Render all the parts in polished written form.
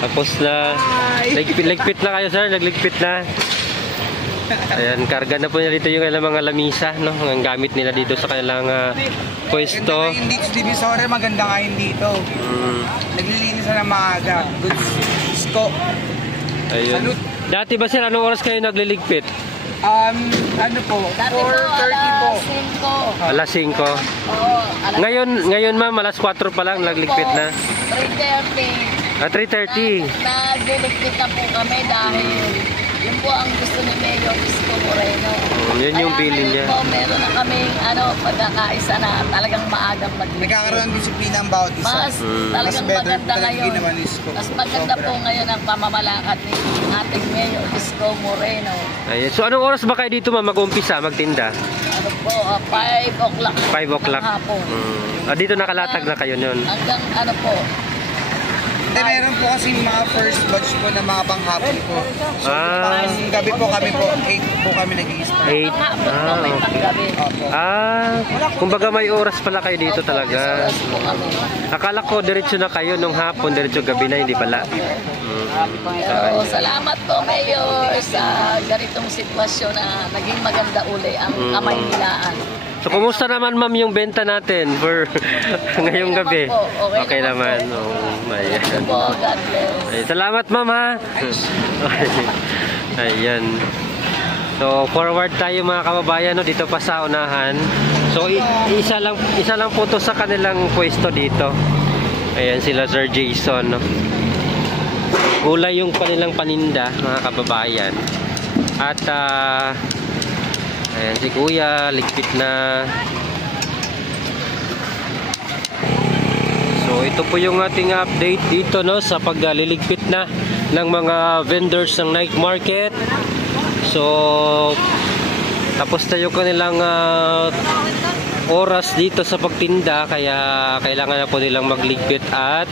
Tapos na, ligpit na kayo sir, nagligpit na. Ayan, karga na po nila dito yung kanilang mga lamisa, no? Ang gamit nila dito sa kanilang pwesto. Hindi Divisoria, maganda ngayon dito. Naglilinis na ng maaga. Goods Isko. Ayun. Salute. Dati ba sir, anong oras kayo nagliligpit? Ano po? 4:30 po. Alas 5. Ngayon ma'am, alas 4 pa lang nagligpit na. 3:30. 3:30. Nagliligpit na po kami dahil yun po ang gusto ni Mayor Isko Moreno. Yun yung bilin niya. Po, meron na kaming pagkakaisa na talagang maagang magliligpit. Nagkakaroon ng disiplina ang bawat isa. Mas talagang maganda ngayon. Mas maganda po ngayon ang pamamalakad ni ating Mayor Isko Moreno. Ayun. So anong oras ba kayo dito ma'am mag-umpisa, magtinda? Ano po, 5 o'clock. 5 o'clock. Dito nakalatag na kayo nun. Hanggang ano po. Hindi, meron po kasi mga first batch po na mga panghapon po. So, gabi po kami po, 8 po kami nag-i-start. 8? Okay. Kumbaga may oras pala kayo dito talaga. Akala ko diretso na kayo nung hapon, diretso gabi na, hindi pala. Salamat po Mayor sa ganitong sitwasyon na naging maganda uli ang Kamaynilaan. So, kumusta naman ma'am yung benta natin for ngayong gabi? Okay naman. Ayan. God bless. Salamat ma'am ha. Ayan. So, forward tayo mga kababayan, no, dito pa sa unahan. So, isa lang po to sa kanilang pwesto dito. Ayan sila Sir Jason, no. Gulay yung kanilang paninda mga kababayan. At ayan si Kuya, ligpit na. So ito po yung ating update dito, no, sa pagliligpit na ng mga vendors ng night market. So tapos na yung kanilang oras dito sa pagtinda, kaya kailangan na po nilang magligpit at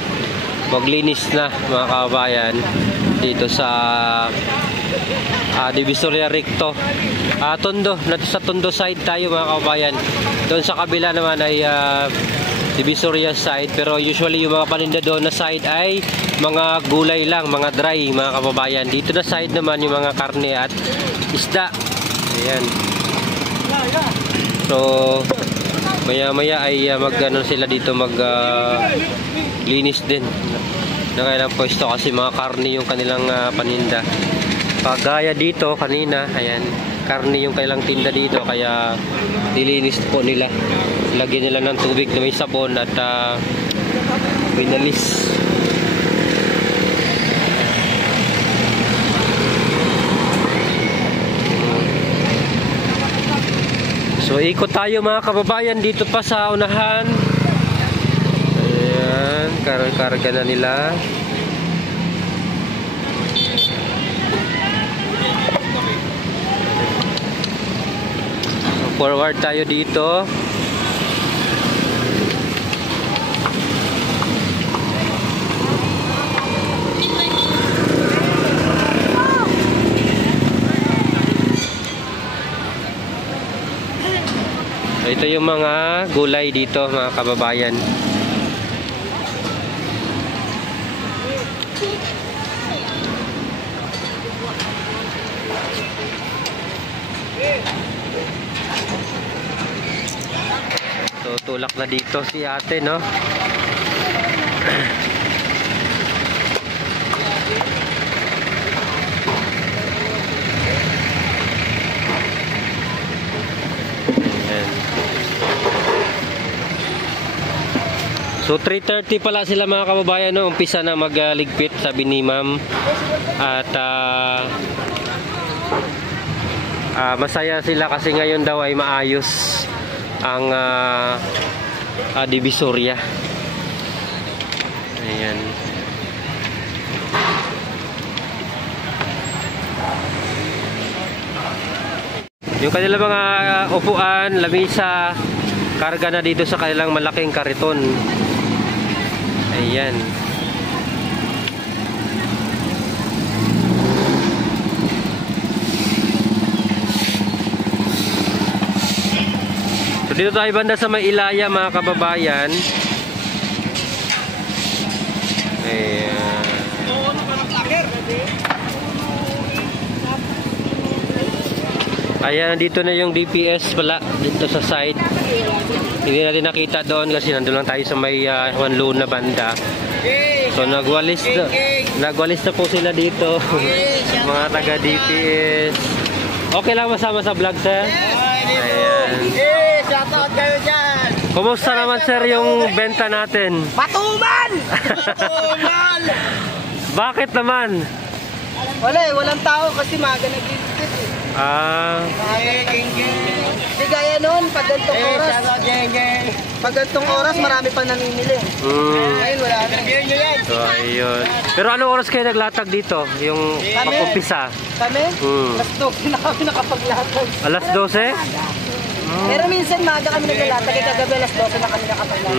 maglinis na mga kababayan dito sa Divisoria Recto. Tondo, sa Tondo side tayo mga kababayan. Doon sa kabila naman ay Divisoria side, pero usually yung mga paninda doon na side ay mga gulay lang, mga dry mga kababayan. Dito na side naman yung mga karne at isda. Ayan. So maya ay mag-ano sila dito, linis din ng kanilang pwesto kasi mga karne yung kanilang paninda. Pagaya dito kanina, ayan, karne yung kailang tinda dito, kaya nilinis po nila. Lagyan nila ng tubig na may sabon at binalis. So ikot tayo mga kababayan dito pa sa unahan. Ayan, karga na nila. Forward tayo dito. Ito yung mga gulay dito mga kababayan. So tulak na dito si ate, no? So 3:30 pala sila mga kababayan, no? Umpisa na magligpit, sabi ni ma'am. At masaya sila kasi ngayon daw ay maayos ang Divisoria. Ayan. Yung kanilang mga upuan, lamisa, karga na dito sa kanilang malaking kariton. Ayan. So dito tayo banda sa may Ilaya mga kababayan. Ayan. Ayan, nandito na yung DPS pala dito sa side. Hindi natin nakita doon kasi nandun lang tayo sa may Juan na banda. So nagwalis na po sila dito. Mga taga DPS. Okay lang masama sa vlog, sir? Ayan. Shoutout kayo dyan! Kumusta naman, sir, yung benta natin? Patuman! Patuman! Bakit naman? Walang tao kasi maaga nag-iisip eh. Di gaya noon, pag gantong oras. Pag gantong oras, marami pa namimili. Ngayon, wala na. So, ayun. Pero anong oras kayo naglatag dito? Yung pag-umpisa? Kami? Alas 12 na kami nakapaglatag. Alas 12? Pero minsan maaga kami naglatag. Kagabi alas 12 na kami nakapaglatag.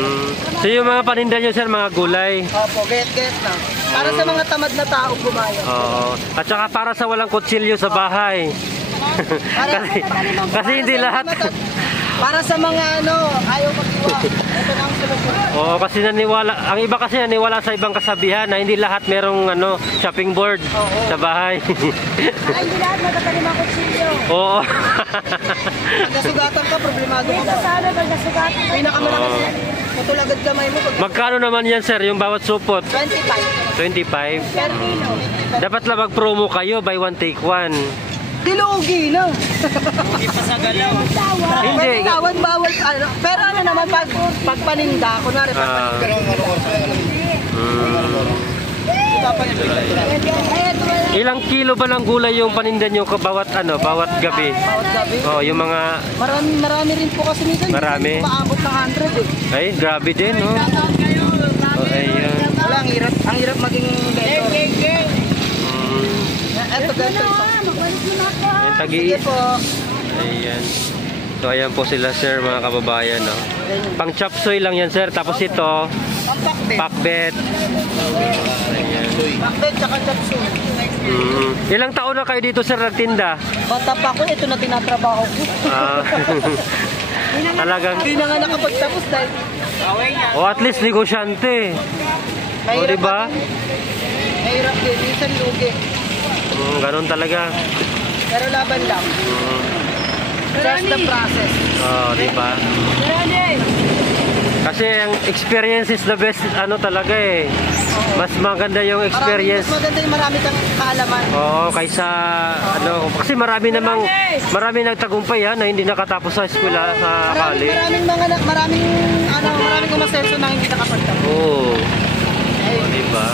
So yung mga paninda nyo, sir, mga gulay? Opo, get na. Para sa mga tamad na taong gumaya. Oo. At saka para sa walang kutsilyo sa bahay. kasi hindi lahat. Para sa mga ayaw mag-iwa. Ito na ang solusyon. Oo, kasi ang iba kasi naniwala sa ibang kasabihan na hindi lahat merong shopping board sa bahay. Hindi lahat matatanim ang kutsilyo. Oo. Pagkasugatan ka, problemado ka ba? Sana pagkasugatan. Pinakamalaki. Matulagad kamay mo. Magkano naman yan, sir, yung bawat supot? 25. 25? Per kilo. Dapat lang mag-promo kayo, buy one take one. Dilugi na. Hindi pa sa galaw. Hindi. Tawad, bawal. Pero naman, pag paninda, kunwari Ilang kilo ba ng gulay yung paninda nyo bawat gabi? Bawat gabi? Oh, yung mga... Marami rin po kasi minsan. Marami? Paabot ng 100 eh. Ay, grabe din, no? Oh, ayun. Wala, ang hirap maging vendor. Eto, ganito. Ayan, Sige tagi-is. po. Ayan. So, ayan po sila, sir, mga kababayan, no? Pang chop suey lang yan, sir. Tapos ito, pakbet. Ayan. Bakit? Tsaka chapsu. Ilang taon na kayo dito, sir, nagtinda? Bata pa ko, ito na tinatrabaho ko. Talagang... Hindi na nga nakapagtapos dahil... O, at least negosyante. O, diba? Mahirap din. Minsan lugi. Ganon talaga. Pero laban lang. Trust the process. Oh, diba? Kasi ang experience is the best, talaga eh. Mas maganda yung experience. Mas maganda yung marami kang kaalaman. Oo, kaysa, kasi marami nagtagumpay na hindi nakatapos sa eskwela, sa college. Maraming umasenso na hindi nakapagtapos. Oo. Diba?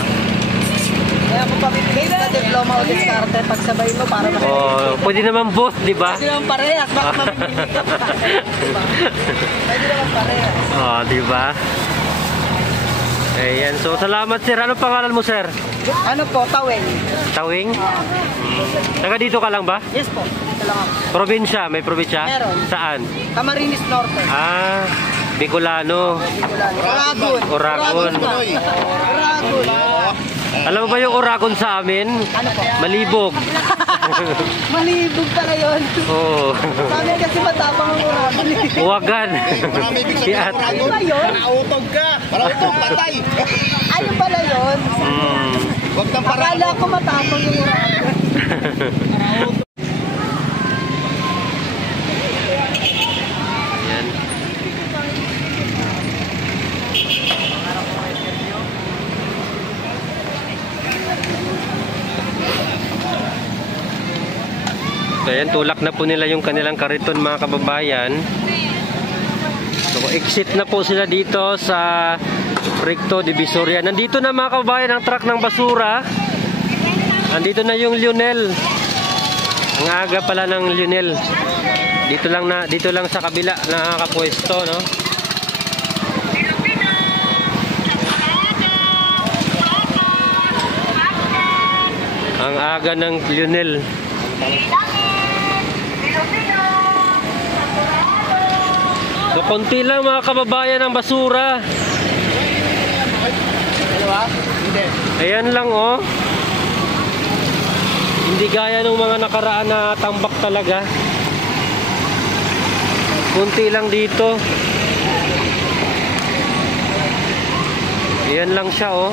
Kaya kung pabibigay na diploma o diskarte, pagsabay mo para makikita. Pwede naman both, diba? Pwede naman parehas, baka mamimili ka pa. Pwede naman parehas. Oo, diba? Ayan, so salamat, sir. Ano pangalan mo, sir? Ano po, Tawing. Tawing? Taga dito ka lang ba? Yes po, dito lang ako. Probinsya? May probinsya? Meron. Saan? Camarines Norte. Bicolano. Oragon. Alam mo ba yung Oragon sa amin? Ano po? Malibog. Malibog pala yun. Oo. Sa amin kasi matapang ang Oragon. Uwagan. Ano ba yun? Parautog ka! Parautog, patay! Ano pala yun? Huwag kang Akala ko matapang yung Oragon. Ayan. So, ayan, tulak na po nila yung kanilang kariton, mga kababayan. So, exit na po sila dito sa Recto Divisoria. Nandito na, mga kababayan, ang truck ng basura. Nandito na yung Lionel. Ang aga pala ng Lionel. Dito lang sa kabila nakakapwesto, no? Ang aga ng Lionel. So, konti lang, mga kababayan, ang basura. Ayan lang, oh. Hindi gaya ng mga nakaraan na tambak talaga. Kunti lang dito. Ayan lang siya, oh.